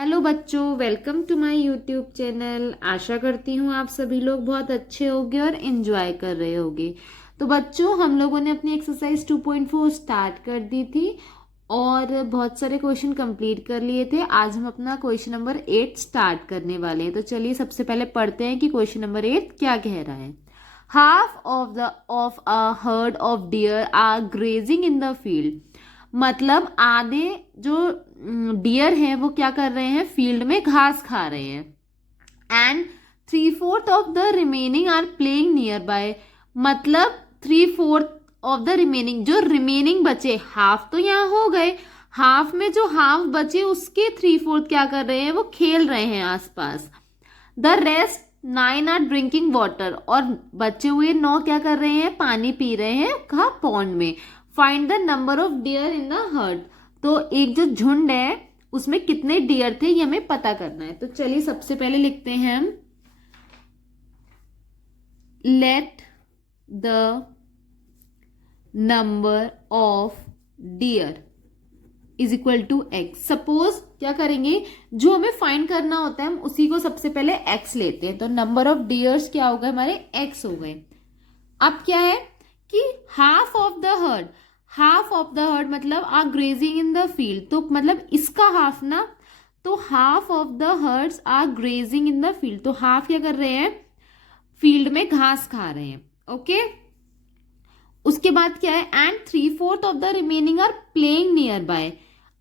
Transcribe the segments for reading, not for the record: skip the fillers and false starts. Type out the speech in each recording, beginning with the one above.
Hello बच्चों, welcome to my YouTube channel. आशा करती हूँ आप सभी लोग बहुत अच्छे होंगे और एंजॉय कर रहे होंगे। तो बच्चों, हम लोगों ने अपनी एक्सरसाइज 2.4 स्टार्ट कर दी थी और बहुत सारे क्वेश्चन कंप्लीट कर लिए थे। आज हम अपना क्वेश्चन नंबर 8 स्टार्ट करने वाले हैं। तो चलिए सबसे पहले पढ़ते हैं कि क्वेश्चन नंबर 8 क्या कह रहा है। Half of a herd of deer are grazing in the field. मतलब आधे जो डियर हैं वो क्या कर रहे हैं, फील्ड में घास खा रहे हैं। And 3/4 of the remaining are playing nearby. मतलब 3/4 ऑफ द रिमेनिंग, जो रिमेनिंग बचे, हाफ तो यहाँ हो गए, हाफ में जो हाफ बचे उसके 3/4 क्या कर रहे हैं, वो खेल रहे हैं आसपास। The rest 9 are drinking water. और बचे हुए 9 क्या कर रहे हैं, पानी पी रहे हैं कहाँ, पॉन्ड में। Find the number of deer in the heard. तो एक जो झुंड है उसमें कितने डियर थे ये हमें पता करना है। तो चलिए सबसे पहले लिखते हैं हम, let the number of deer is equal to x. Suppose क्या करेंगे, जो हमें फाइंड करना होता है हम उसी को सबसे पहले एक्स लेते हैं। तो नंबर ऑफ डियर्स क्या हो गए हमारे, एक्स हो गए। अब क्या है कि half of the herd, half of the herd मतलब are grazing in the field. तो मतलब इसका हाफ ना, तो half of the herds are grazing in the field. तो हाफ क्या कर रहे हैं, फील्ड में घास खा रहे हैं। ओके, उसके बाद क्या है, and 3/4 of the remaining are playing nearby.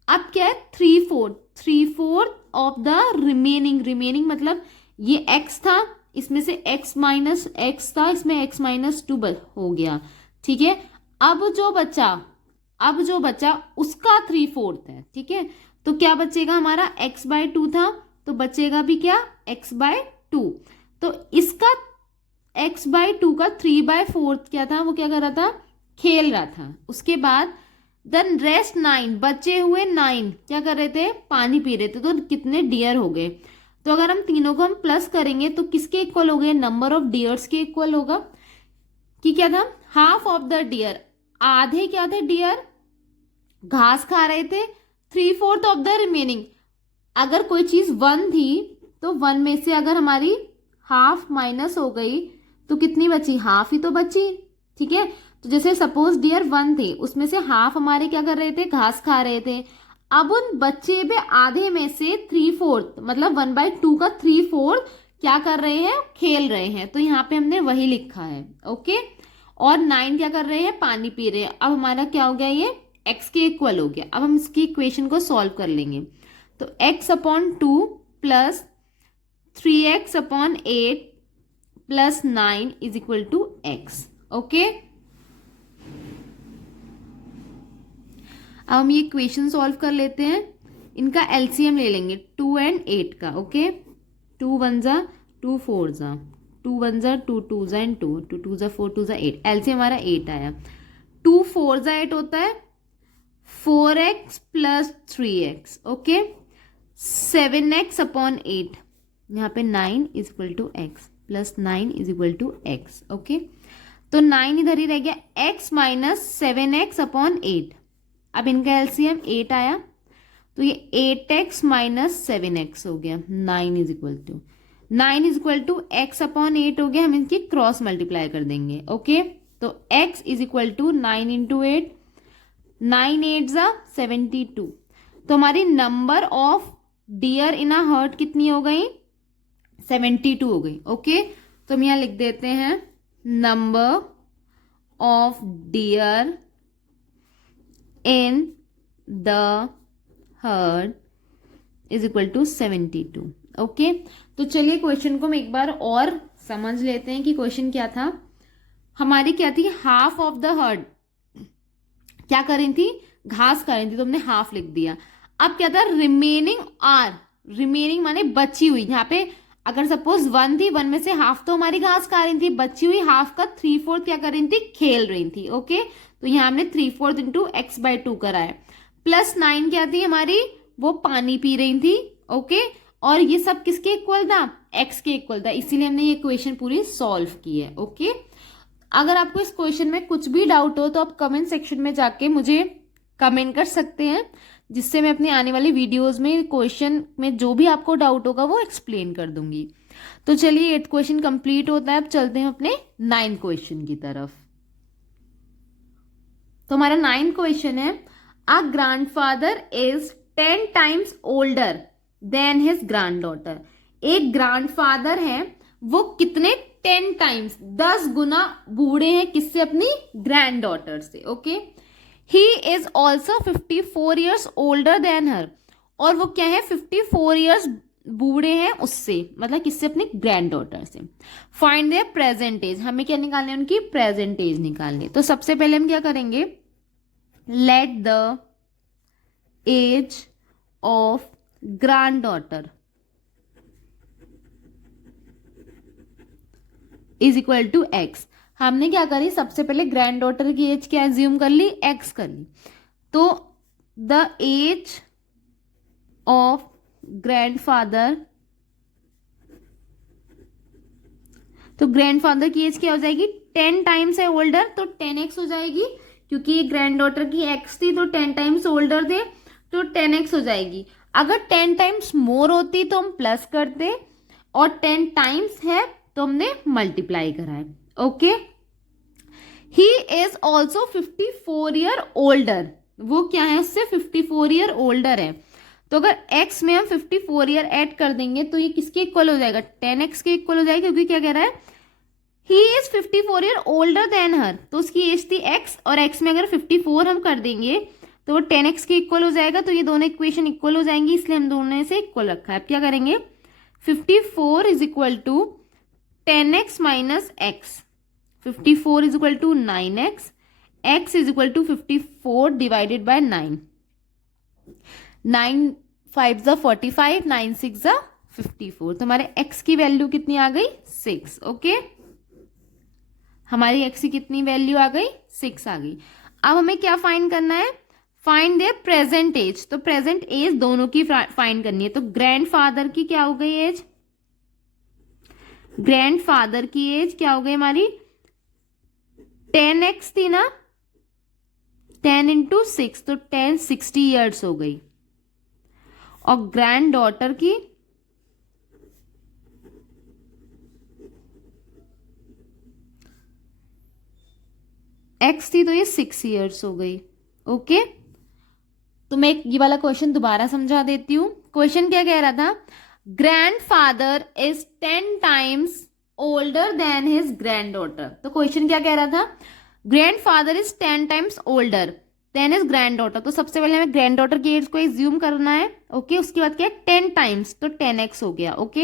अब क्या है, 3/4 ऑफ द रिमेनिंग, रिमेनिंग मतलब ये x था, इसमें से x माइनस एक्स था, इसमें x माइनस 2 हो गया। ठीक है, अब जो बचा उसका 3/4 है। ठीक है, तो क्या बचेगा हमारा, x/2 था, तो बचेगा भी क्या, x/2। तो इसका x/2 का 3/4 क्या था, वो क्या कर रहा था, खेल रहा था। उसके बाद देन रेस्ट 9, बचे हुए 9 क्या कर रहे थे, पानी पी रहे थे। तो कितने डियर हो गए, तो अगर हम तीनों को हम प्लस करेंगे तो किसके इक्वल हो गए, नंबर ऑफ डियर्स के इक्वल होगा। कि क्या था, हाफ ऑफ द डियर, आधे क्या थे डियर, घास खा रहे थे। 3/4 ऑफ द रिमेनिंग, अगर कोई चीज 1 थी तो 1 में से अगर हमारी हाफ माइनस हो गई तो कितनी बची, हाफ ही तो बची। ठीक है, तो जैसे सपोज डियर 1 थे, उसमें से हाफ हमारे क्या कर रहे थे, घास खा रहे थे। अब उन बच्चे में आधे में से 3/4 मतलब 1/2 का 3/4 क्या कर रहे हैं, खेल रहे हैं। तो यहाँ पे हमने वही लिखा है। ओके, और 9 क्या कर रहे हैं, पानी पी रहे हैं। अब हमारा क्या हो गया, ये x के इक्वल हो गया। अब हम इसकी इक्वेशन को सॉल्व कर लेंगे। तो x/2 plus 3x/8 plus 9 is equal to x। Okay, अब हम ये इक्वेशन सॉल्व कर लेते हैं। इनका एलसीएम ले लेंगे 2 and 8 का। ओके, 2 1 जा 2 4 जा 2 1 जा 2 2 जा एंड 2 2 2 जा 4 2 जा 8। एलसीएम हमारा 8 आया। 2 4 जा 8 होता है 4x plus 3x। Okay, 7x/8, यहाँ पे 9 is equal to x plus 9 is equal to x. Okay, तो 9 इधर ही रह गया, x माइनस 7x/8। अब इनका एलसीएम 8 आया, तो ये 8x माइनस 7x हो गया। 9 इज इक्वल टू x/8 हो गया। हम इनकी क्रॉस मल्टीप्लाई कर देंगे। ओके, तो x is equal to 9 into 8, 9 8 जा 72। तो हमारी number of deer in a herd कितनी हो गई, 72 हो गई। ओके, तो हम यहाँ लिख देते हैं, number of deer in the herd is equal to 72। Okay, तो चलिए क्वेश्चन को हम एक बार और समझ लेते हैं कि क्वेश्चन क्या था। हमारी क्या थी, हाफ ऑफ द हर्ड क्या कर रही थी, घास खा रही थी, तो हमने हाफ लिख दिया। अब क्या था, रिमेनिंग आर, रिमेनिंग माने बची हुई। यहाँ पे अगर सपोज 1 थी, 1 में से हाफ तो हमारी घास खा रही थी, बची हुई हाफ का 3/4 क्या कर रही थी, खेल रही थी। ओके, तो यहाँ हमने 3/4 इंटू x/2 करा है। प्लस 9 क्या थी हमारी, वो पानी पी रही थी। ओके, और ये सब किसके इक्वल था, x के इक्वल था, इसीलिए हमने ये इक्वेशन पूरी सॉल्व की है। ओके, अगर आपको इस क्वेश्चन में कुछ भी डाउट हो तो आप कमेंट सेक्शन में जाके मुझे कमेंट कर सकते हैं, जिससे मैं अपनी आने वाली वीडियोस में क्वेश्चन में जो भी आपको डाउट होगा वो एक्सप्लेन कर दूंगी। तो चलिए 8th क्वेश्चन कंप्लीट होता है। अब चलते हैं अपने 9th क्वेश्चन की तरफ। तो हमारा 9th क्वेश्चन है, अ grandfather is 10 times older than his granddaughter. एक ग्रैंडफादर है, वो कितने 10 टाइम्स 10 गुना बूढ़े हैं किससे? अपनी ग्रैंडडॉटर से। Okay, he is also 54 years older than her, और वो क्या है 54 ईयर्स बूढ़े हैं उससे, मतलब किससे? अपनी ग्रैंडडॉटर से। फाइंड देयर प्रेजेंट एज, हमें क्या निकालनी है? उनकी प्रेजेंट एज निकालनी है। तो सबसे पहले हम क्या करेंगे, let the age of granddaughter is equal to x. हमने क्या करी, सबसे पहले ग्रैंडडॉटर की एज क्या एज्यूम कर ली? एक्स कर ली। तो द एज ऑफ ग्रैंडफादर, तो ग्रैंडफादर की एज क्या हो जाएगी? 10 टाइम्स है ओल्डर, तो 10x हो जाएगी, क्योंकि ये ग्रैंडडॉटर की x थी तो 10 टाइम्स ओल्डर थे तो 10x हो जाएगी। अगर 10 टाइम्स मोर होती तो हम प्लस करते, और 10 टाइम्स है तो हमने मल्टीप्लाई करा है। Okay, he is also 54 year older, वो क्या है? उससे 54 ईयर ओल्डर है। तो अगर x में हम 54 ईयर ऐड कर देंगे तो ये किसके इक्वल हो जाएगा? 10x के इक्वल हो जाएगा, क्योंकि क्या कह रहा है, he is 54 year older than her, तो उसकी एज थी x, और x में अगर 54 हम कर देंगे तो वो 10x के इक्वल हो जाएगा। तो ये दोनों इक्वेशन इक्वल हो जाएंगी, इसलिए हम दोनों से इक्वल रखा है। अब क्या करेंगे, 54 is equal to 10x minus x, 54 is equal to 9x, x is equal to 54 divided by 9, 9 5 ज़ा 45, 9 6 ज़ा 54। तो हमारे x की वैल्यू कितनी आ गई? 6। ओके, हमारी x की कितनी वैल्यू आ गई? 6 आ गई। अब हमें क्या फाइंड करना है? Find their present age. तो प्रेजेंट एज दोनों की फाइंड करनी है। तो ग्रैंडफादर की क्या हो गई एज? ग्रैंडफादर की एज क्या हो गई हमारी? 10x थी ना, 10 इंटू 6, तो 10 60 ईयर्स हो गई। और ग्रैंड डॉटर की x थी तो ये 6 ईयर्स हो गई। ओके, तो मैं ये वाला क्वेश्चन दोबारा समझा देती हूँ। क्वेश्चन क्या कह रहा था, grandfather is 10 times older than his grand daughter. तो क्वेश्चन क्या कह रहा था, grandfather is 10 times older than his grand daughter. तो सबसे पहले हमें ग्रैंड डॉटर की एज को एज्यूम करना है। ओके, उसके बाद क्या है 10 टाइम्स, तो 10x हो गया। Okay,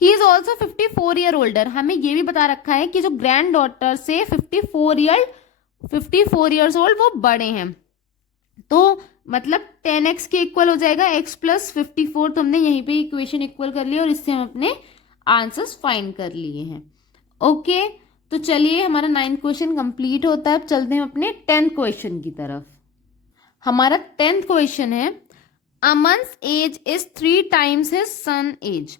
he is also 54 year older. हमें ये भी बता रखा है कि जो ग्रैंड डॉटर से 54 ईयर्स ओल्ड वो बड़े हैं, तो मतलब 10x के इक्वल हो जाएगा x प्लस 54। तो हमने यहीं पे इक्वेशन इक्वल कर लिया और इससे हम अपने आंसर्स फाइंड कर लिए हैं। ओके, तो चलिए हमारा 9th क्वेश्चन कंप्लीट होता है। अब चलते हैं अपने 10th क्वेश्चन की तरफ। हमारा 10th क्वेश्चन है, Aman's age is 3 times his son age.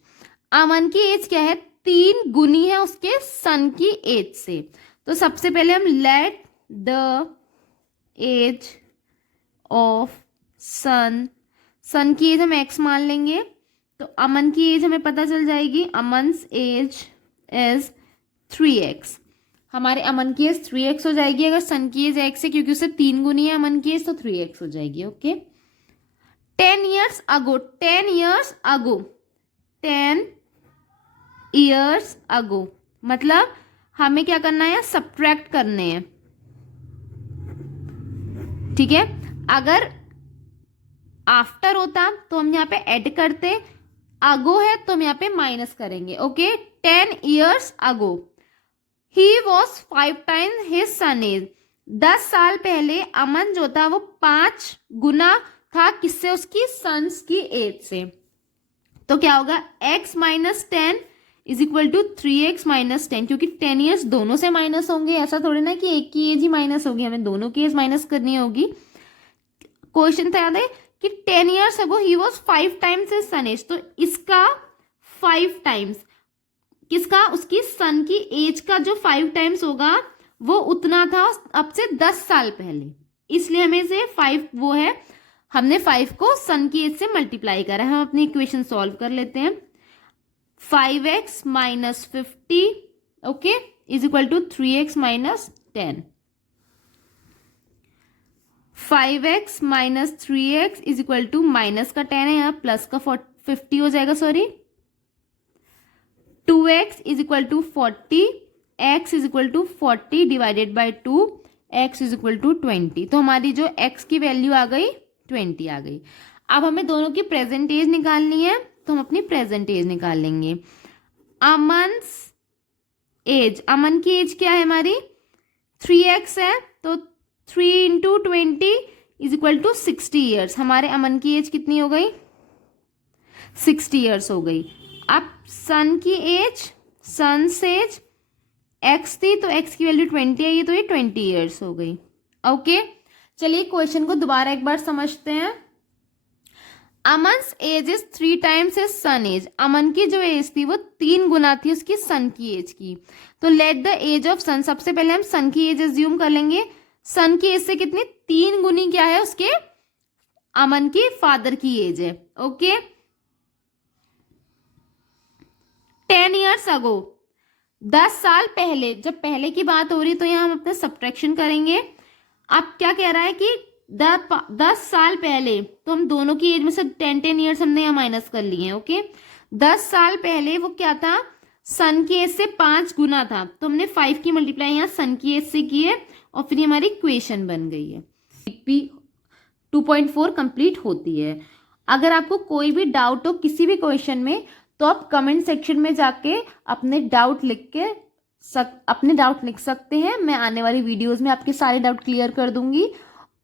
Aman की एज क्या है? 3 गुनी है उसके सन की एज से। तो सबसे पहले हम लेट द एज ऑफ सन, सन की एज हम x मान लेंगे, तो अमन की एज हमें पता चल जाएगी, अमन्स एज इज 3x। हमारे अमन की एज 3x हो जाएगी। अगर सन की एज x है, क्योंकि उससे 3 गुनी है अमन की एज, तो 3x हो जाएगी। ओके, 10 ईयर्स अगो, 10 ईयर्स अगो, 10 ईयर्स अगो, मतलब हमें क्या करना है? सब्ट्रैक्ट करने हैं। ठीक है, अगर आफ्टर होता तो हम यहाँ पे ऐड करते, अगो है तो हम यहाँ पे माइनस करेंगे। Okay, 10 years ago he was 5 times his son age. 10 साल पहले अमन जो था वो 5 गुना था किससे? उसकी सन्स की एज से। तो क्या होगा, x minus 10 is equal to 3x minus 10, क्योंकि 10 ईयर्स दोनों से माइनस होंगे। ऐसा थोड़ी ना कि एक की एज ही माइनस होगी, हमें दोनों की एज माइनस करनी होगी। क्वेश्चन था याद है कि 10 years ago he was 5 times his son age. तो इसका 5 टाइम्स किसका? उसकी सन की एज का जो 5 टाइम्स होगा वो उतना था अब से 10 साल पहले, इसलिए हमें से 5 वो है। हमने 5 को सन की एज से मल्टीप्लाई करा है, हम अपनी इक्वेशन सॉल्व कर लेते हैं। 5x minus 50 okay is equal to 3x minus 10। 5x minus 3x is equal to minus का 10 है, यहाँ प्लस का 50 हो जाएगा, sorry. 2x is equal to 40, x is equal to 40 divided by 2, x is equal to 20। तो हमारी जो x की वैल्यू आ गई 20 आ गई। अब हमें दोनों की प्रेजेंट एज निकालनी है, तो हम अपनी प्रेजेंट एज निकाल लेंगे। अमनस एज, अमन की एज क्या है हमारी 3x है, तो 3 into 20 is equal to 60 years. हमारे अमन की एज कितनी हो गई 60 ईयर्स हो गई। अब सन की एज, सन्स एज x थी तो x की वैल्यू 20 आई, तो ये 20 ईयर्स हो गई। ओके चलिए क्वेश्चन को दोबारा एक बार समझते हैं। Aman's age is 3 times his son age. Aman की जो एज थी वो 3 गुना थी उसकी सन की एज की। तो लेट द एज ऑफ सन, सबसे पहले हम सन की एज एज्यूम कर लेंगे। सन की एज से कितनी 3 गुनी क्या है उसके अमन की फादर की एज है। ओके 10 ईयर्स अगो, 10 साल पहले, जब पहले की बात हो रही तो यहाँ हम अपना सब्ट्रैक्शन करेंगे। अब क्या कह रहा है कि 10 साल पहले, तो हम दोनों की एज में से 10 ईयर्स हमने यहाँ माइनस कर लिए हैं। ओके 10 साल पहले वो क्या था सन की एज से 5 गुना था, तो हमने 5 की मल्टीप्लाई यहाँ सन की एज से की है और फिर हमारी इक्वेशन बन गई है। 2.4 कंप्लीट होती है। अगर आपको कोई भी डाउट हो किसी भी क्वेश्चन में तो आप कमेंट सेक्शन में जाके अपने डाउट लिख सकते हैं। मैं आने वाली वीडियोस में आपके सारे डाउट क्लियर कर दूंगी।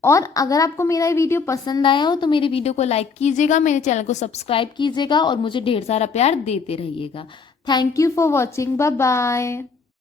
और अगर आपको मेरा वीडियो पसंद आया हो तो मेरे वीडियो को लाइक कीजिएगा, मेरे चैनल को सब्सक्राइब कीजिएगा और मुझे ढेर सारा प्यार देते रहिएगा। Thank you for watching, bye bye.